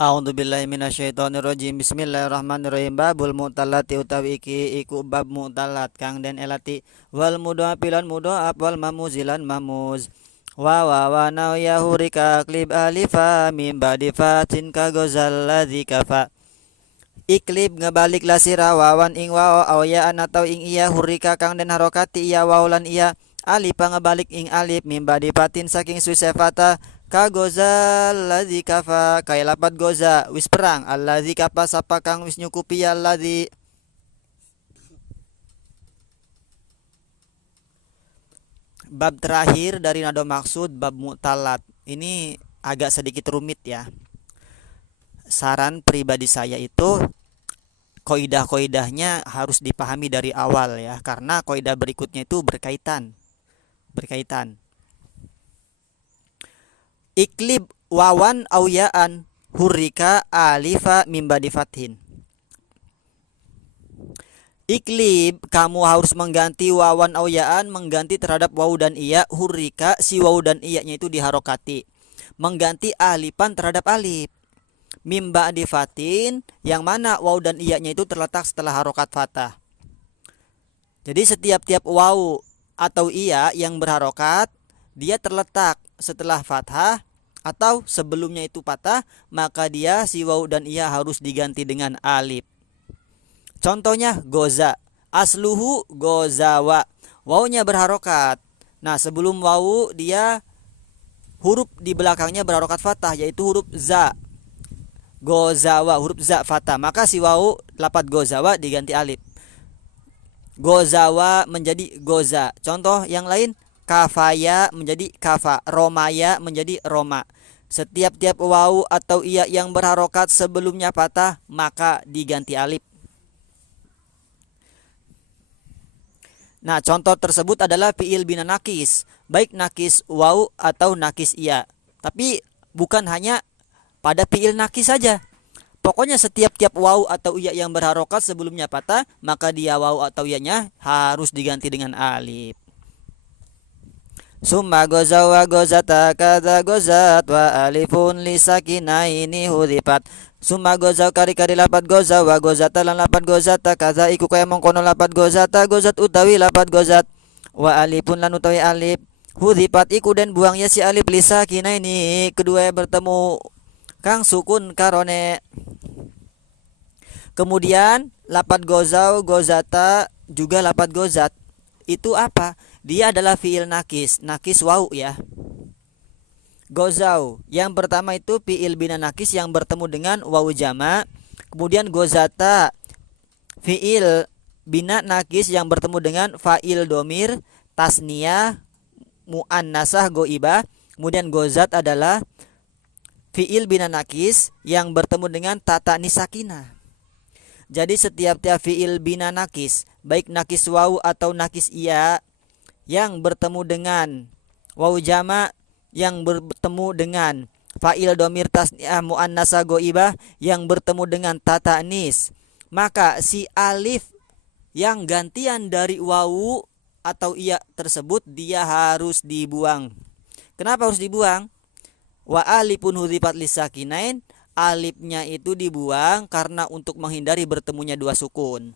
A'udzubillahi minasyaitonirrajim. Bismillahirrahmanirrahim. Babul mu'tallati utawi iki iku bab mu'tallat kang den elati wal mudhaf lan mudhaf wal mamuzilan mamuz. Wa na ya hurika klib alifa mim ba'di fatin ka gozal ladzi kafa. Iklib ngebalik lasira wawan ing wao awyaan atau ing iya hurika kang den harokati iya waulan iya alif ngebalik ing alif mim ba'di fatin saking susefata ka goza ladzi kafa kaya lapat goza wis perang alladzi kafa sapa kang wis nyukupi alladzi. Bab terakhir dari nado maksud bab mu'talat ini agak sedikit rumit ya. Saran pribadi saya itu koidah-koidahnya harus dipahami dari awal ya, karena koidah berikutnya itu berkaitan. Iklib wawan awyaan hurrika alifa mimba di fathin. Iklib kamu harus mengganti wawan awyaan, mengganti terhadap waw dan iya, hurrika si waw dan iya nya itu diharokati, mengganti alifan terhadap alif, mimba di fatin yang mana waw dan iya nya itu terletak setelah harokat fathah. Jadi setiap waw atau iya yang berharokat dia terletak setelah fathah atau sebelumnya itu patah, maka dia si waw dan iya harus diganti dengan alif. Contohnya goza, asluhu gozawa, wawnya berharokat. Nah sebelum waw dia huruf di belakangnya berharokat fathah, yaitu huruf za. Gozawa huruf za fathah, maka si waw lapat gozawa diganti alif. Gozawa menjadi goza. Contoh yang lain, kafaya menjadi kafa, romaya menjadi roma. Setiap waw atau iya yang berharokat sebelumnya patah maka diganti alif. Nah contoh tersebut adalah fi'il bina nakis, baik nakis waw atau nakis iya. Tapi bukan hanya pada fi'il nakis saja. Pokoknya setiap waw atau iya yang berharokat sebelumnya patah, maka dia waw atau iya-nya harus diganti dengan alif. Summa gozawa gozata kada gozat wa alifun lisakinaini hudifat. Summa gozaw kari lapat gozawa gozata lan lapat gozata kaza iku kaya mongkono lapat gozata gozat utawi lapat gozat wa alifun lan utawi alif hudifat iku den buang ya si alif lisakinaini kedua bertemu kang sukun karone. Kemudian lapat gozaw gozata juga lapat gozat itu apa? Dia adalah fi'il nakis waw ya. Gozaw yang pertama itu fi'il bina nakis yang bertemu dengan waw jama. Kemudian gozata fi'il bina nakis yang bertemu dengan fa'il domir tasniyah muannasah goibah. Kemudian gozat adalah fi'il bina nakis yang bertemu dengan tata nisakina. Jadi setiap fi'il bina nakis, baik nakis waw atau nakis iya yang bertemu dengan waw jama, yang bertemu dengan fa'il domir tasniah muannasa goibah, yang bertemu dengan tata nis, maka si alif yang gantian dari waw atau iya tersebut dia harus dibuang. Kenapa harus dibuang? Wa alifun hudhifat lisakinain, alifnya itu dibuang karena untuk menghindari bertemunya dua sukun.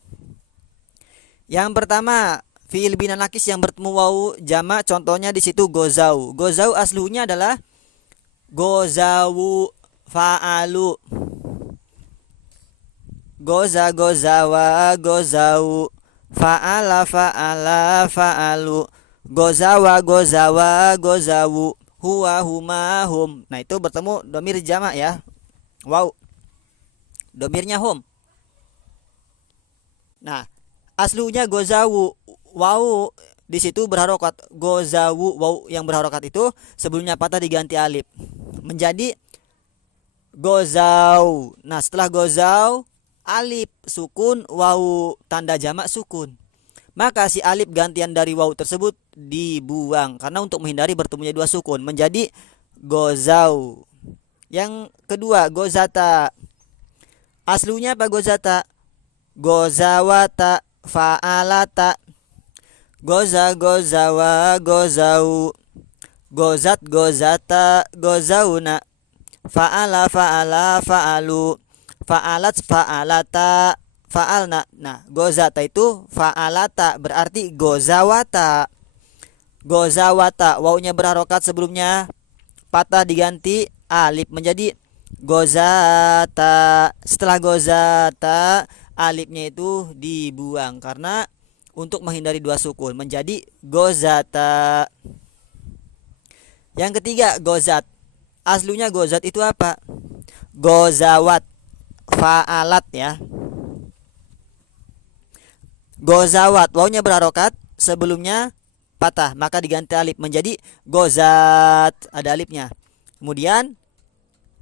Yang pertama fi'il bina nakis yang bertemu waw jama, contohnya di situ gozau. Gozau aslunya adalah gozawu fa'alu. Goza gozawa gozau, fa'ala fa'alu, gozawa gozawu, huwa huma hum. Nah itu bertemu domir jama ya. Wow, domirnya hum. Nah aslunya gozawu, waw di situ berharokat, gozawu waw yang berharokat itu sebelumnya patah diganti alif menjadi gozau. Nah setelah gozau alif sukun, waw tanda jamak sukun, maka si alif gantian dari waw tersebut dibuang karena untuk menghindari bertemunya dua sukun menjadi gozau. Yang kedua gozata, aslunya apa gozata? Gozawata fa'alata, goza gozawa gozau, gozat gozata gozauna, Fa'ala, fa'ala, fa'alu. Fa'alat, fa'alata, fa'alna. Nah, gozata itu fa'alata berarti gozawata. Gozawata, wawunya berharokat sebelumnya patah diganti alif menjadi gozata. Setelah gozata, alifnya itu dibuang karena untuk menghindari dua sukun menjadi gozata. Yang ketiga, gozat. Aslunya gozat itu apa? Gozawat, fa'alat ya. Gozawat, wawunya berharokat sebelumnya patah maka diganti alif menjadi gozat, ada alifnya. Kemudian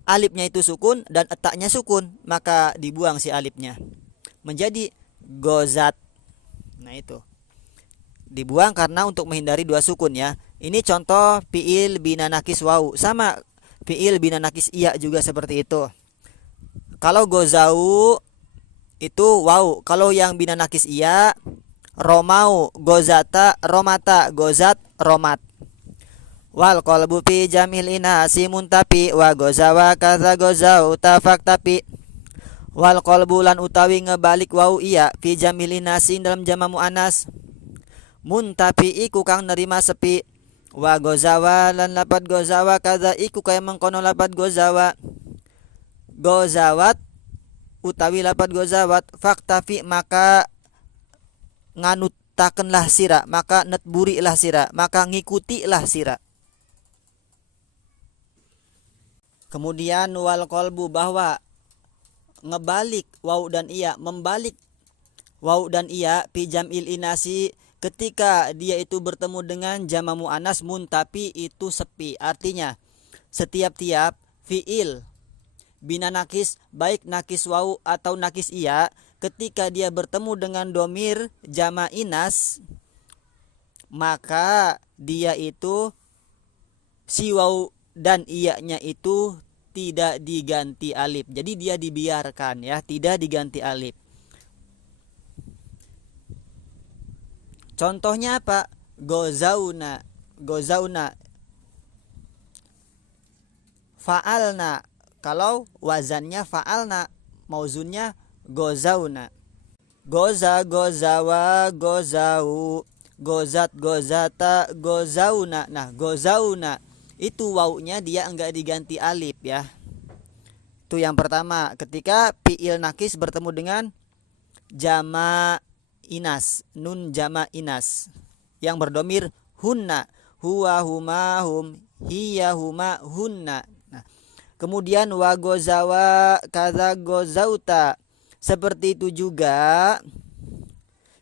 alifnya itu sukun dan etaknya sukun maka dibuang si alifnya menjadi gozat. Nah itu dibuang karena untuk menghindari dua sukun ya. Ini contoh fiil bina nakis wawu. Sama fiil bina nakis iya juga seperti itu. Kalau gozau itu wawu. Kalau yang bina nakis iya romau, gozata, romata, gozat, romat. Wal qalbu fi jamil inasi muntapi wa gozawa kaza gozau tafak tapi. Wal qalbu lan utawi ngebalik wau iya fi jamil inasi dalam jama muannas muntapi iku kang nerima sepi. Wa gozawa lan lapat gozawa kaza iku kaya mengkono lapat gozawa. Gozawat utawi lapat gozawat faktafi maka nganutakenlah sira, maka netburilah sira, maka ngikutilah sira. Kemudian wal qalbu bahwa ngebalik waw dan iya, membalik waw dan iya fi jamil inasi ketika dia itu bertemu dengan jama muannas muntapi itu sepi. Artinya setiap-tiap fiil bina nakis baik nakis waw atau nakis iya ketika dia bertemu dengan domir jama inas maka dia itu si waw dan iya-nya itu tidak diganti alif. Jadi dia dibiarkan ya, tidak diganti alif. Contohnya apa? Gozauna, gozauna. Fa'alna. Kalau wazannya fa'alna, mauzunnya gozauna. Goza, gozawa, gozau. Gozat, gozata, gozauna. Nah, gozauna itu wawunya dia enggak diganti alif ya. Itu yang pertama, ketika fiil nakis bertemu dengan jama inas, nun jama inas yang berdomir hunna, huwa, huma, hum, hiya, huma, hunna. Nah, kemudian wa gozawa kaza gozauta. Seperti itu juga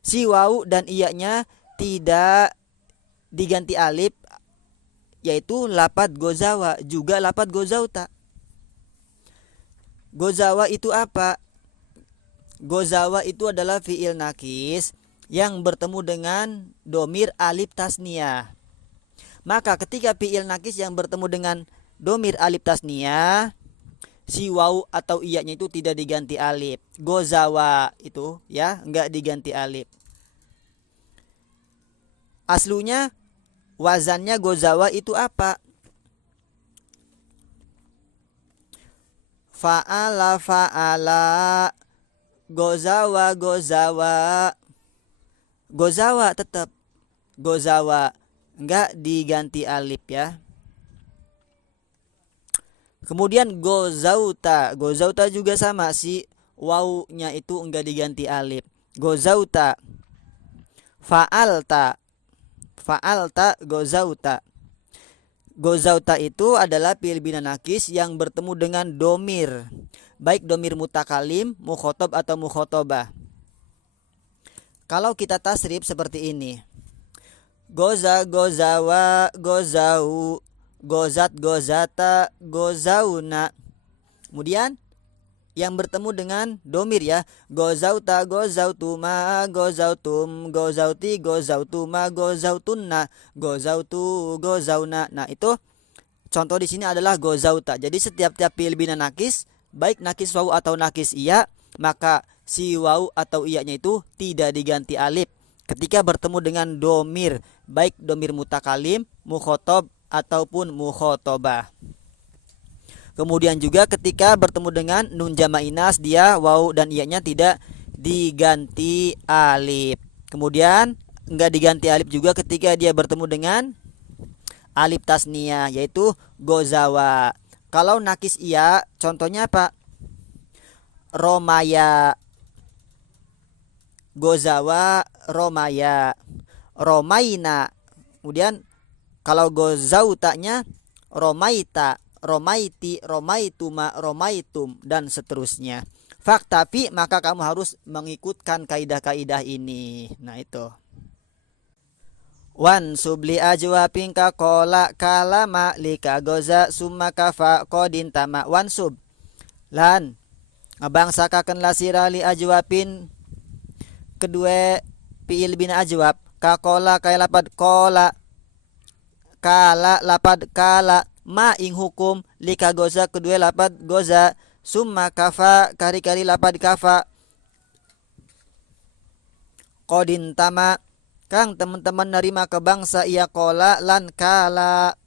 si wawu dan iya-nya tidak diganti alif, yaitu lapat gozawa, juga lapat gozauta. Gozawa itu apa? Gozawa itu adalah fiil nakis yang bertemu dengan domir alif tasniyah. Maka ketika fiil nakis yang bertemu dengan domir alif tasniyah, si waw atau iya-nya itu tidak diganti alif. Gozawa itu ya enggak diganti alif. Aslunya wazannya gozawa itu apa? Fa'ala, fa'ala, gozawa, gozawa. Gozawa tetap gozawa, enggak diganti alif ya. Kemudian gozauta, gozauta juga sama, si wawunya itu enggak diganti alif. Gozauta. Fa'alta, fa'alta, gozauta. Gozauta itu adalah fiil bina nakis yang bertemu dengan domir, baik domir mutakalim, mukhotob atau mukhotobah. Kalau kita tasrif seperti ini, goza, gozawa, gozau, gozat, gozata, gozauna. Kemudian yang bertemu dengan domir ya, gozauta, gozautuma, gozautum, gozauti, gozautuma, gozautunna, gozautu, gozauna. Nah, itu contoh di sini adalah gozauta. Jadi setiap-tiap fiil bina nakis, baik nakis wawu atau nakis iya, maka si wawu atau iya-nya itu tidak diganti alif ketika bertemu dengan domir, baik domir mutakalim, mukhotob ataupun mukhotobah. Kemudian juga ketika bertemu dengan nun jama' inas, dia waw dan iya-nya tidak diganti alif. Kemudian enggak diganti alif juga ketika dia bertemu dengan alif tasniyah, yaitu gozawa. Kalau nakis iya, contohnya apa? Romaya, gozawa, romaya, romaina. Kemudian kalau gozautanya romaita, romaiti, romaituma, romaitum, dan seterusnya. Faktafi, maka kamu harus mengikutkan kaidah-kaidah ini. Nah itu. Wan subli ajwapin ka kola kalama lika goza summa kafa kodin tama wan sub lan ngabangsakaken lasira li ajwapin kedua fiil bina ajwab ka kola kaya lapad kola kala lapad kala ma ing hukum lika goza kedua lapad goza summa kafa kari-kari lapad kafa kodin tama kang teman-teman nerima ke bangsa iya kola lan kala.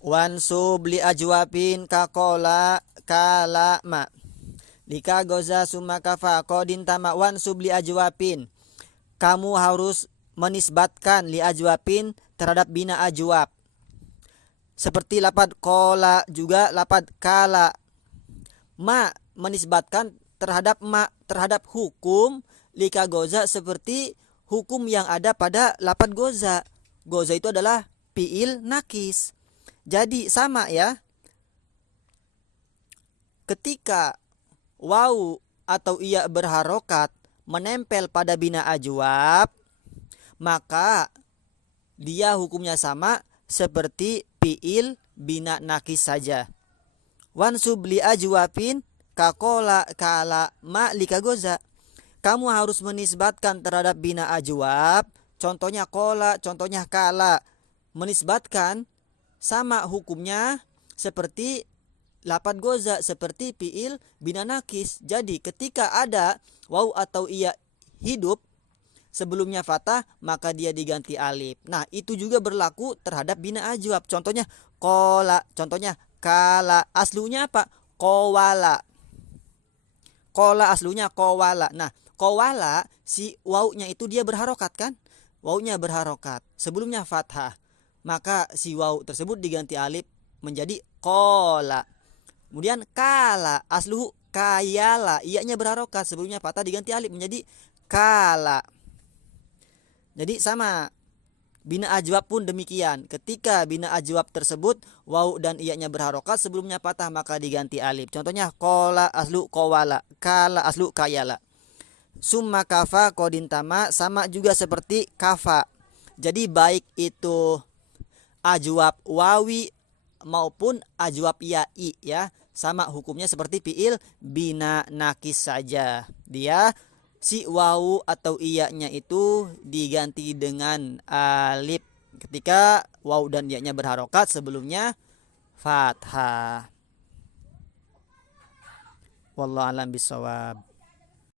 Wansub li ajwapin ka kola kala ma lika goza summa kafa kodin tama. Wansub li ajwapin, kamu harus menisbatkan li ajwapin terhadap bina ajwab, seperti lapad kola juga lapad kala. Ma menisbatkan terhadap ma terhadap hukum lika goza seperti hukum yang ada pada lapad goza. Goza itu adalah fiil nakis. Jadi sama ya. Ketika waw atau iya berharokat menempel pada bina ajwab, maka dia hukumnya sama seperti fiil bina nakis saja. Wansub li ajwabin kakola kala ma lika goza. Kamu harus menisbatkan terhadap bina ajwab, contohnya kola, contohnya kala, menisbatkan sama hukumnya seperti lapad goza, seperti fiil bina nakis. Jadi ketika ada waw atau iya hidup sebelumnya fathah, maka dia diganti alif. Nah itu juga berlaku terhadap bina ajwab, contohnya kola, contohnya kala. Aslunya apa? Kowala. Kola aslunya kowala. Nah kowala, si wawnya itu dia berharokat kan? Wawnya berharokat. Sebelumnya fathah. Maka si waw tersebut diganti alif menjadi kola. Kemudian kala, asluhu kayala. Iyanya berharokat. Sebelumnya fathah diganti alif menjadi kala. Jadi sama. Bina ajwab pun demikian. Ketika bina ajwab tersebut waw dan iyanya berharokat, sebelumnya fathah maka diganti alif. Contohnya kola aslu kowala, kala aslu kayala. Summa kafa kodin tama, sama juga seperti kafa. Jadi baik itu ajwab wawi maupun ajwab yai ya, sama hukumnya seperti fiil bina nakis saja. Dia si wawu atau iya-nya itu diganti dengan alif ketika waw dan iya-nya berharokat, sebelumnya fathah. Wallahu a'lam bishawab.